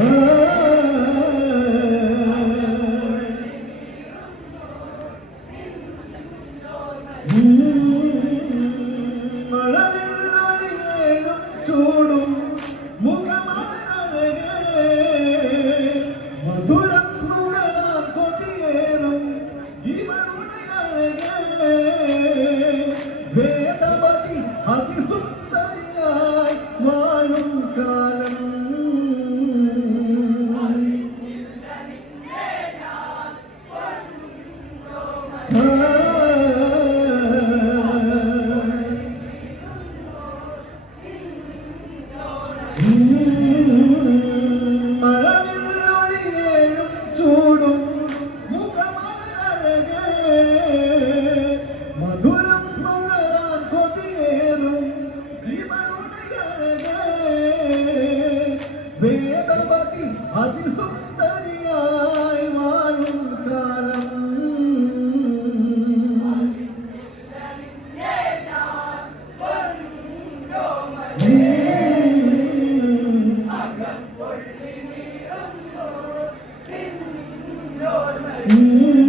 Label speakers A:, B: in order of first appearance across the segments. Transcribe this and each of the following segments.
A: Uh -huh. Mm-hmm.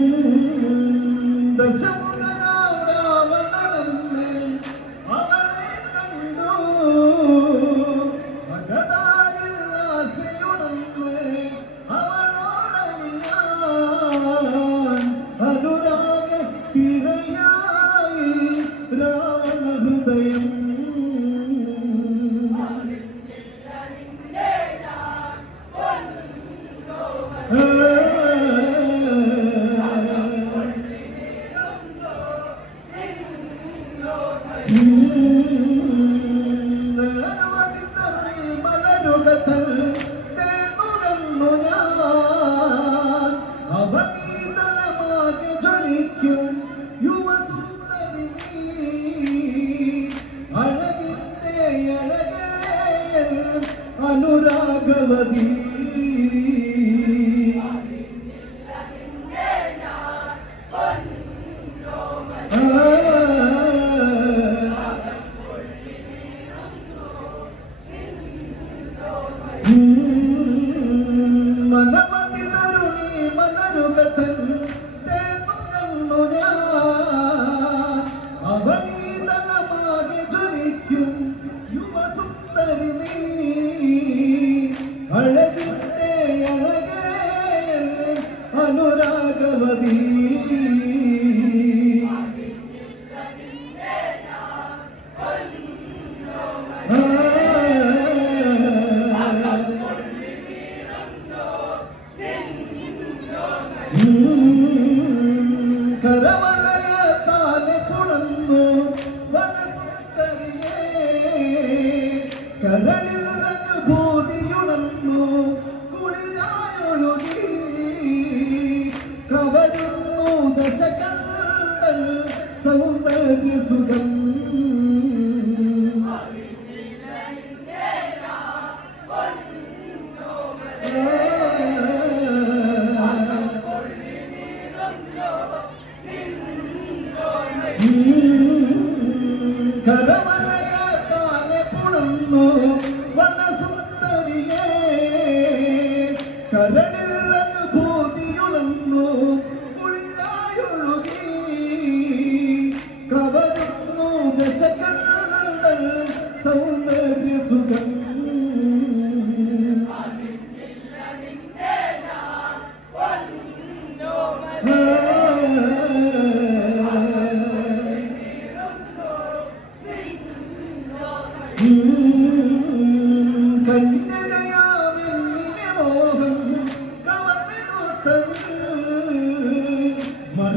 A: അനുരാഗവതി മനമതി തരുണി മലരുകട്ടൻ കരവലയത്താലെ പുണന്നു വനസുന്ദരിയേ കരളിൽ അനുഭൂതിയുണന്നു കുളിരായൊഴുകി കവരുന്നു ദശകണ്ടൽ സൗന്ദര്യ സുഖം Yeah. കരവലയാത്താലെ പുണന്നു വനസുന്ദരിയേ കരളിൽ അനുഭൂതിയുണന്നു കുളിരായൊഴുകി കവരുന്നു ദശകൾ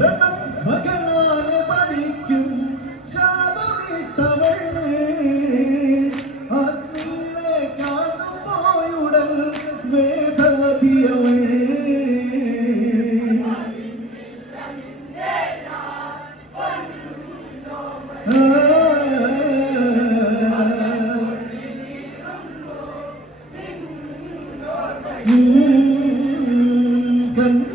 A: മരണം മകളാലെ ഭവിക്കും ശാപമിട്ടവൾ അഗ്നിയിലെ കാണുമ്പോയുടൻ വേദവതിയവൾ Mm-hmm.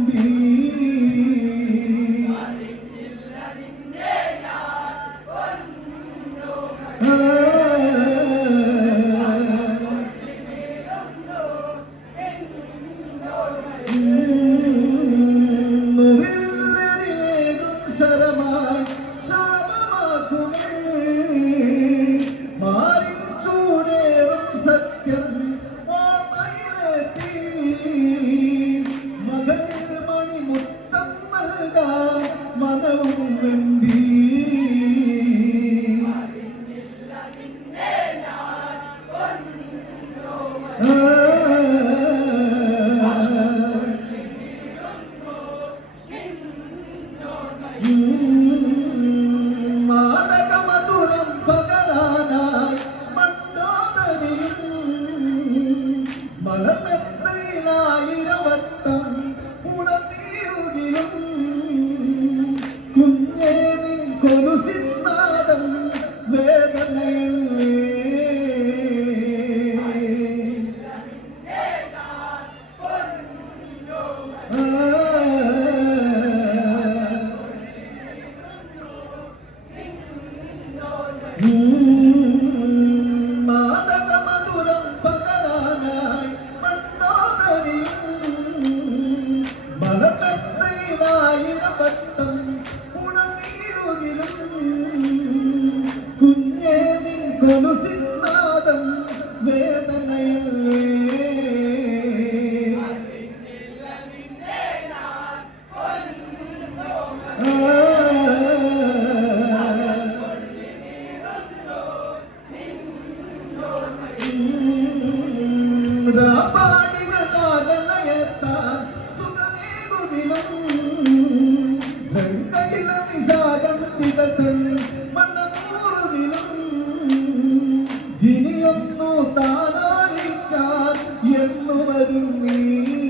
A: താനാലിക്കാൻ എന്നു വരും നീ.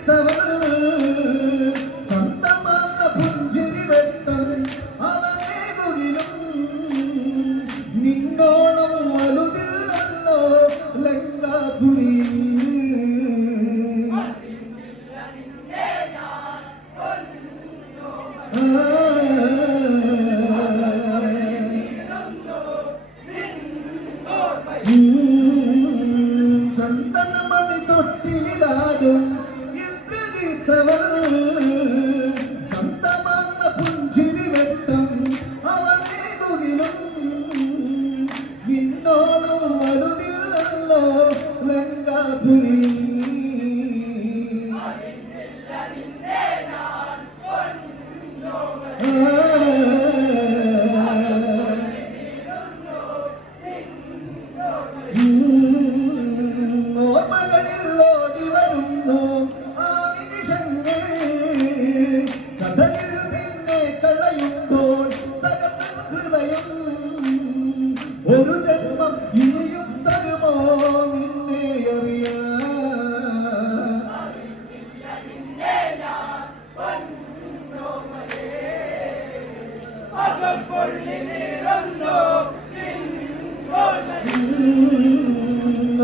A: சிரித்தவர்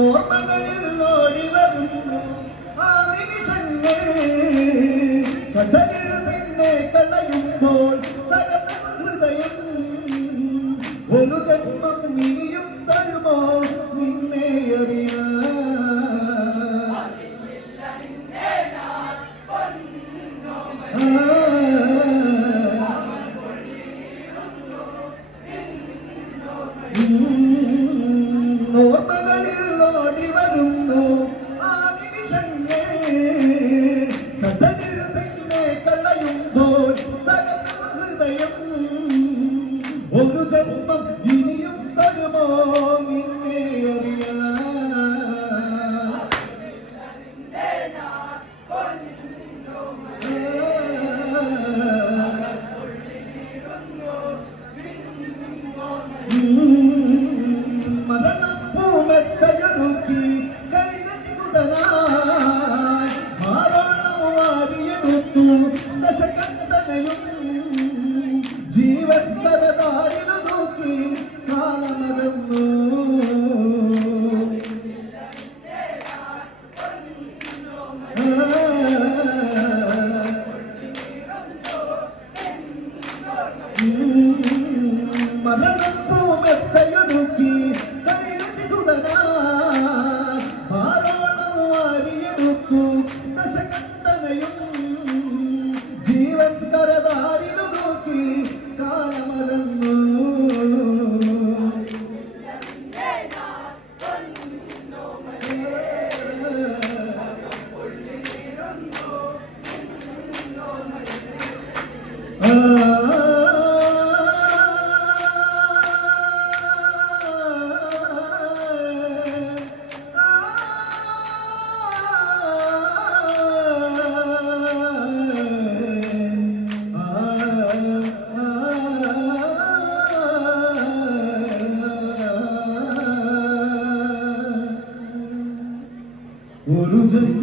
A: ഓർമ്മകളിൽ ഓടി വരുന്നു ആ നിമിഷങ്ങൾ കടലിൽ നിന്നെ കളയുമ്പോൾ കാലമകന്നു Tudo